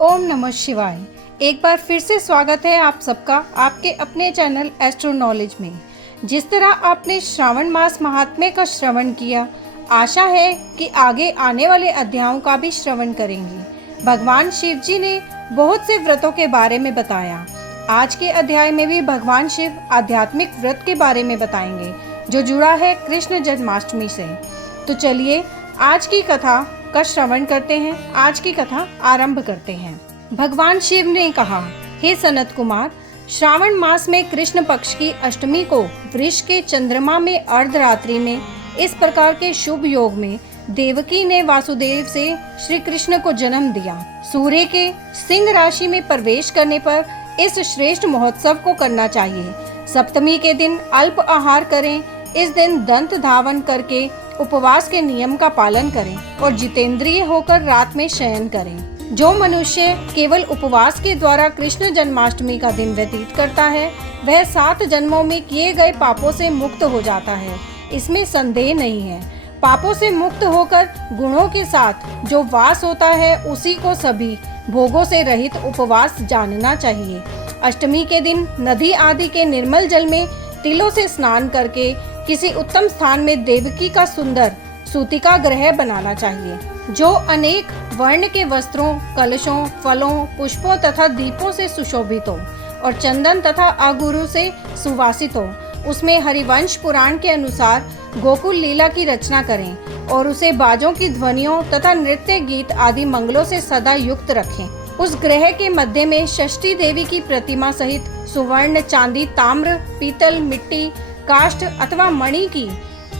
ओम नमः शिवाय। एक बार फिर से स्वागत है आप सबका आपके अपने चैनल एस्ट्रो नॉलेज में। जिस तरह आपने श्रावण मास महात्म्य का श्रवण किया, आशा है कि आगे आने वाले अध्यायों का भी श्रवण करेंगे। भगवान शिव जी ने बहुत से व्रतों के बारे में बताया। आज के अध्याय में भी भगवान शिव आध्यात्मिक व्रत के बारे में बताएंगे जो जुड़ा है कृष्ण जन्माष्टमी से। तो चलिए आज की कथा का श्रवण करते हैं। आज की कथा आरंभ करते हैं। भगवान शिव ने कहा, हे सनत कुमार, श्रावण मास में कृष्ण पक्ष की अष्टमी को वृष के चंद्रमा में अर्धरात्रि में इस प्रकार के शुभ योग में देवकी ने वासुदेव से श्री कृष्ण को जन्म दिया। सूर्य के सिंह राशि में प्रवेश करने पर इस श्रेष्ठ महोत्सव को करना चाहिए। सप्तमी के दिन अल्प आहार करें। इस दिन दंत धावन करके उपवास के नियम का पालन करें और जितेंद्रिय होकर रात में शयन करें। जो मनुष्य केवल उपवास के द्वारा कृष्ण जन्माष्टमी का दिन व्यतीत करता है, वह 7 जन्मों में किए गए पापों से मुक्त हो जाता है, इसमें संदेह नहीं है। पापों से मुक्त होकर गुणों के साथ जो वास होता है, उसी को सभी भोगों से रहित उपवास जानना चाहिए। अष्टमी के दिन नदी आदि के निर्मल जल में तिलों से स्नान करके किसी उत्तम स्थान में देवकी का सुंदर सूतिका ग्रह बनाना चाहिए, जो अनेक वर्ण के वस्त्रों, कलशों, फलों, पुष्पों तथा दीपों से सुशोभित हो और चंदन तथा अगुरु से सुवासित हो। उसमें हरिवंश पुराण के अनुसार गोकुल लीला की रचना करें और उसे बाजों की ध्वनियों तथा नृत्य गीत आदि मंगलों से सदा युक्त रखें। उस ग्रह के मध्य में षष्ठी देवी की प्रतिमा सहित सुवर्ण, चांदी, ताम्र, पीतल, मिट्टी, काष्ठ अथवा मणि की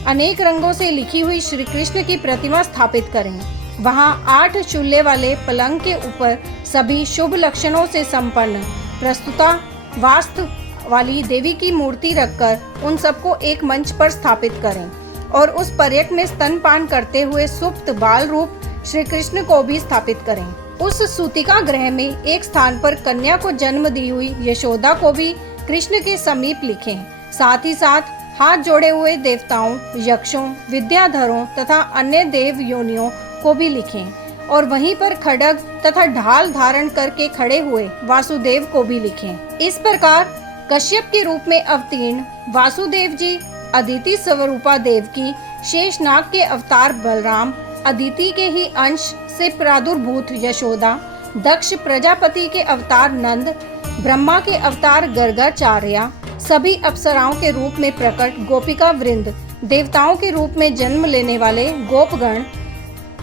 अनेक रंगों से लिखी हुई श्री कृष्ण की प्रतिमा स्थापित करें। वहां 8 चूल्हे वाले पलंग के ऊपर सभी शुभ लक्षणों से संपन्न प्रस्तुता वास्तु वाली देवी की मूर्ति रखकर उन सबको एक मंच पर स्थापित करें और उस पर्यक में स्तनपान करते हुए सुप्त बाल रूप श्री कृष्ण को भी स्थापित करें। उस सूतिका ग्रह में एक स्थान पर कन्या को जन्म दी हुई यशोदा को भी कृष्ण के समीप लिखें। साथ ही साथ हाथ जोड़े हुए देवताओं, यक्षों, विद्याधरों तथा अन्य देव योनियों को भी लिखें और वहीं पर खड्ग तथा ढाल धारण करके खड़े हुए वासुदेव को भी लिखें। इस प्रकार कश्यप के रूप में अवतीर्ण वासुदेव जी, अदिति स्वरूपा देवकी, शेषनाग के अवतार बलराम, अदिति के ही अंश से प्रादुर्भूत यशोदा, दक्ष प्रजापति के अवतार नंद, ब्रह्मा के अवतार गर्गाचार्या, सभी अप्सराओं के रूप में प्रकट गोपिका वृंद, देवताओं के रूप में जन्म लेने वाले गोपगण,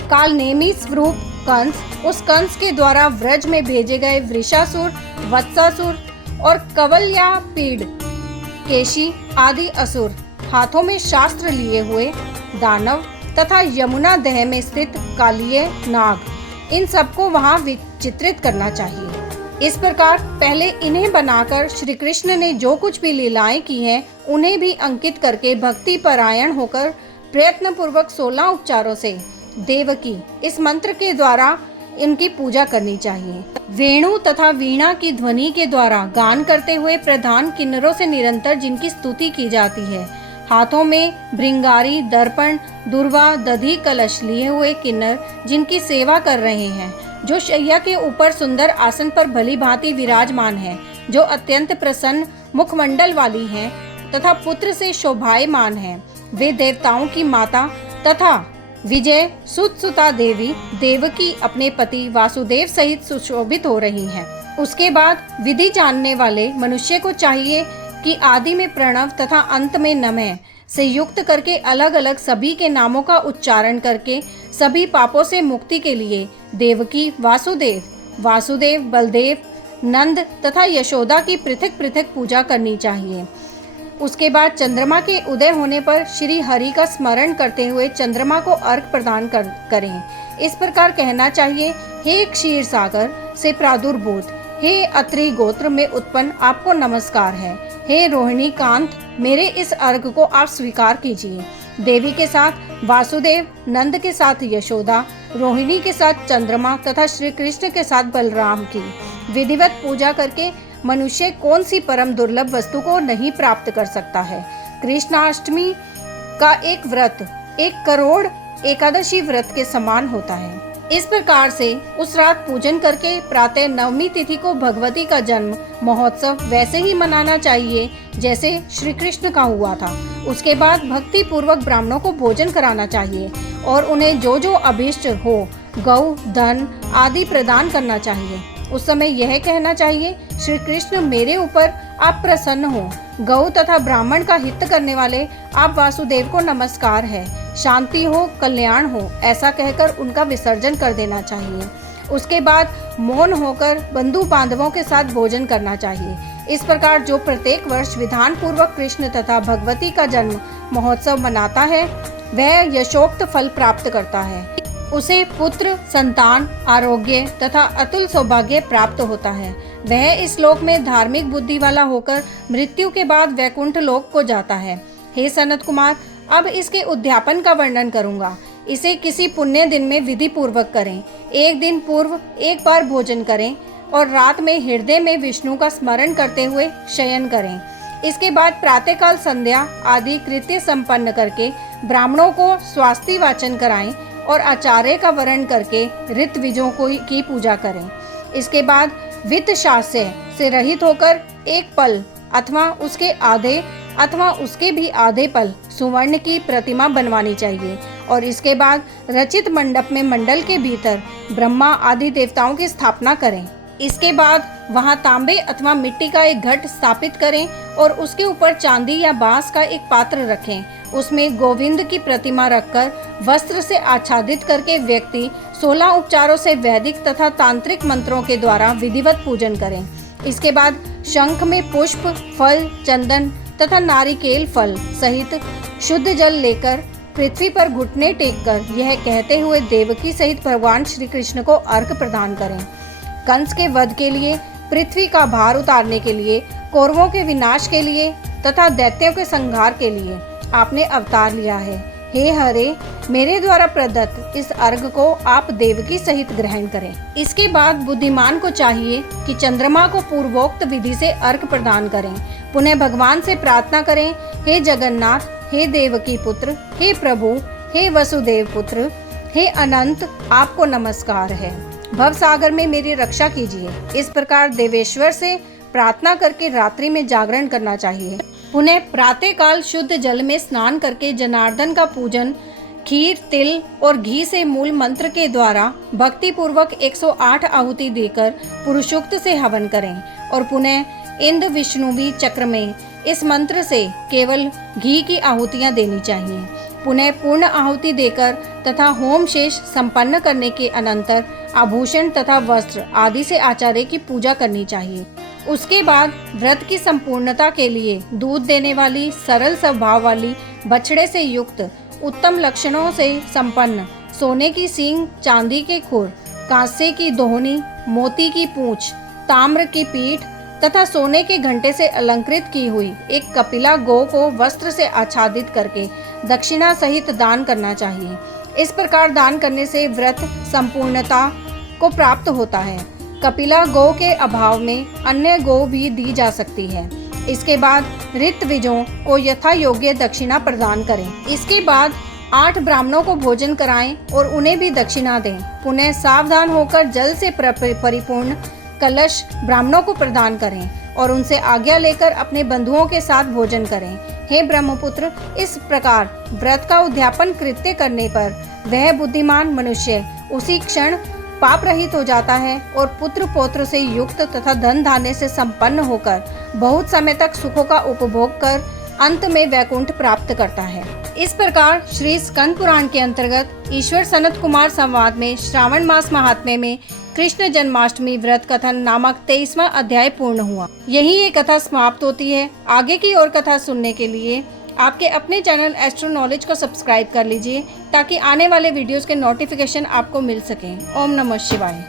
कालनेमी स्वरूप कंस, उस कंस के द्वारा व्रज में भेजे गए वृषासुर, वत्सासुर और कवलयापीड़, केशी आदि असुर, हाथों में शास्त्र लिए हुए दानव तथा यमुना दह में स्थित कालिय नाग, इन सबको वहां विचित्रित करना चाहिए। इस प्रकार पहले इन्हें बनाकर श्री कृष्ण ने जो कुछ भी लीलाएं की हैं, उन्हें भी अंकित करके भक्ति परायण होकर प्रयत्न पूर्वक 16 उपचारों से देवकी इस मंत्र के द्वारा इनकी पूजा करनी चाहिए। वेणु तथा वीणा की ध्वनि के द्वारा गान करते हुए प्रधान किन्नरों से निरंतर जिनकी स्तुति की जाती है। हाथों में भृंगारी, दर्पण, दुर्वा, दधी कलश लिए हुए किन्नर जिनकी सेवा कर रहे हैं, जो शैया के ऊपर सुंदर आसन पर भली भांति विराजमान है, जो अत्यंत प्रसन्न मुखमंडल वाली हैं तथा पुत्र से शोभायमान हैं, वे देवताओं की माता तथा विजय सुतसुता देवी देवकी अपने पति वासुदेव सहित सुशोभित हो रही हैं। उसके बाद विधि जानने वाले मनुष्य को चाहिए कि आदि में प्रणव तथा अंत में नमः से युक्त करके अलग अलग सभी के नामों का उच्चारण करके सभी पापों से मुक्ति के लिए देवकी, वासुदेव, वासुदेव, बलदेव, नंद तथा यशोदा की पृथक पृथक पूजा करनी चाहिए। उसके बाद चंद्रमा के उदय होने पर श्री हरि का स्मरण करते हुए चंद्रमा को अर्घ प्रदान करें। इस प्रकार कहना चाहिए, हे क्षीर सागर से प्रादुर्भूत, हे अत्रि गोत्र में उत्पन्न, आपको नमस्कार है। हे रोहिणी कांत, मेरे इस अर्घ को आप स्वीकार कीजिए। देवी के साथ वासुदेव, नंद के साथ यशोदा, रोहिणी के साथ चंद्रमा तथा श्री कृष्ण के साथ बलराम की विधिवत पूजा करके मनुष्य कौन सी परम दुर्लभ वस्तु को नहीं प्राप्त कर सकता है। कृष्णाष्टमी का एक व्रत 1 करोड़ एकादशी व्रत के समान होता है। इस प्रकार से उस रात पूजन करके प्रातः नवमी तिथि को भगवती का जन्म महोत्सव वैसे ही मनाना चाहिए जैसे श्री कृष्ण का हुआ था। उसके बाद भक्ति पूर्वक ब्राह्मणों को भोजन कराना चाहिए और उन्हें जो जो अभीष्ट हो गौ धन आदि प्रदान करना चाहिए। उस समय यह कहना चाहिए, श्री कृष्ण मेरे ऊपर आप प्रसन्न हो, गौ तथा ब्राह्मण का हित करने वाले आप वासुदेव को नमस्कार है, शांति हो कल्याण हो, ऐसा कहकर उनका विसर्जन कर देना चाहिए। उसके बाद मौन होकर बंधु बांधवों के साथ भोजन करना चाहिए। इस प्रकार जो प्रत्येक वर्ष विधान पूर्वक कृष्ण तथा भगवती का जन्म महोत्सव मनाता है वह यशोक्त फल प्राप्त करता है। उसे पुत्र संतान आरोग्य तथा अतुल सौभाग्य प्राप्त होता है। वह इस लोक में धार्मिक बुद्धि वाला होकर मृत्यु के बाद वैकुंठ लोक को जाता है। हे सनत कुमार, अब इसके उद्यापन का वर्णन करूंगा। इसे किसी पुण्य दिन में विधि पूर्वक करें। एक दिन पूर्व एक बार भोजन करें और रात में हृदय में विष्णु का स्मरण करते हुए शयन करें। इसके बाद प्रातःकाल संध्या आदि कृत्य संपन्न करके ब्राह्मणों को स्वास्ति वाचन कराएं और आचार्य का वर्ण करके ऋतविजों की पूजा करें। इसके बाद वित्त शास्य से रहित होकर एक पल अथवा उसके आधे अथवा उसके भी आधे पल सुवर्ण की प्रतिमा बनवानी चाहिए और इसके बाद रचित मंडप में मंडल के भीतर ब्रह्मा आदि देवताओं की स्थापना करें। इसके बाद वहां तांबे अथवा मिट्टी का एक घट स्थापित करें और उसके ऊपर चांदी या बांस का एक पात्र रखें। उसमें गोविंद की प्रतिमा रखकर वस्त्र से आच्छादित करके व्यक्ति 16 उपचारों से वैदिक तथा तांत्रिक मंत्रों के द्वारा विधिवत पूजन करें। इसके बाद शंख में पुष्प फल चंदन तथा नारिकेल फल सहित शुद्ध जल लेकर पृथ्वी पर घुटने टेककर यह कहते हुए देवकी सहित भगवान श्री कृष्ण को अर्घ प्रदान करें। कंस के वध के लिए, पृथ्वी का भार उतारने के लिए, कौरवों के विनाश के लिए तथा दैत्यों के संहार के लिए आपने अवतार लिया है। हे हरे, मेरे द्वारा प्रदत्त इस अर्घ को आप देवकी सहित ग्रहण करें। इसके बाद बुद्धिमान को चाहिए कि चंद्रमा को पूर्वोक्त विधि से अर्घ प्रदान करें। पुनः भगवान से प्रार्थना करें, हे जगन्नाथ, हे देवकी पुत्र, हे प्रभु, हे वसुदेव पुत्र, हे अनंत, आपको नमस्कार है। भव सागर में मेरी रक्षा कीजिए। इस प्रकार देवेश्वर से प्रार्थना करके रात्रि में जागरण करना चाहिए। पुनः प्रातः काल शुद्ध जल में स्नान करके जनार्दन का पूजन खीर तिल और घी से मूल मंत्र के द्वारा भक्ति पूर्वक 108 आहुति देकर पुरुषोक्त से हवन करें और पुनः इंद्र विष्णुवी चक्र में इस मंत्र से केवल घी की आहुतियां देनी चाहिए। पुनः पूर्ण आहुति देकर तथा होम शेष संपन्न करने के अनंतर आभूषण तथा वस्त्र आदि से आचार्य की पूजा करनी चाहिए। उसके बाद व्रत की संपूर्णता के लिए दूध देने वाली सरल स्वभाव वाली बछड़े से युक्त उत्तम लक्षणों से संपन्न सोने की सींग, चांदी के खुर, कांसे की दोहनी, मोती की पूंछ, ताम्र की पीठ तथा सोने के घंटे से अलंकृत की हुई एक कपिला गौ को वस्त्र से आच्छादित करके दक्षिणा सहित दान करना चाहिए। इस प्रकार दान करने से व्रत संपूर्णता को प्राप्त होता है। कपिला गौ के अभाव में अन्य गौ भी दी जा सकती है। इसके बाद ऋतविजों को यथा योग्य दक्षिणा प्रदान करें। इसके बाद 8 ब्राह्मणों को भोजन कराएं और उन्हें भी दक्षिणा दें। पुनः सावधान होकर जल से परिपूर्ण कलश ब्राह्मणों को प्रदान करें और उनसे आज्ञा लेकर अपने बंधुओं के साथ भोजन करें। हे ब्रह्मपुत्र, इस प्रकार व्रत का उद्यापन कृत्य करने पर वह बुद्धिमान मनुष्य उसी क्षण पाप रहित हो जाता है और पुत्र पौत्र से युक्त तथा धन धान्य से संपन्न होकर बहुत समय तक सुखों का उपभोग कर अंत में वैकुंठ प्राप्त करता है। इस प्रकार श्री स्कंद पुराण के अंतर्गत ईश्वर सनत कुमार संवाद में श्रावण मास महात्म्य में कृष्ण जन्माष्टमी व्रत कथन नामक 23वां अध्याय पूर्ण हुआ। यही ये कथा समाप्त होती है। आगे की और कथा सुनने के लिए आपके अपने चैनल एस्ट्रो नॉलेज को सब्सक्राइब कर लीजिए ताकि आने वाले वीडियोस के नोटिफिकेशन आपको मिल सकें। ओम नमः शिवाय।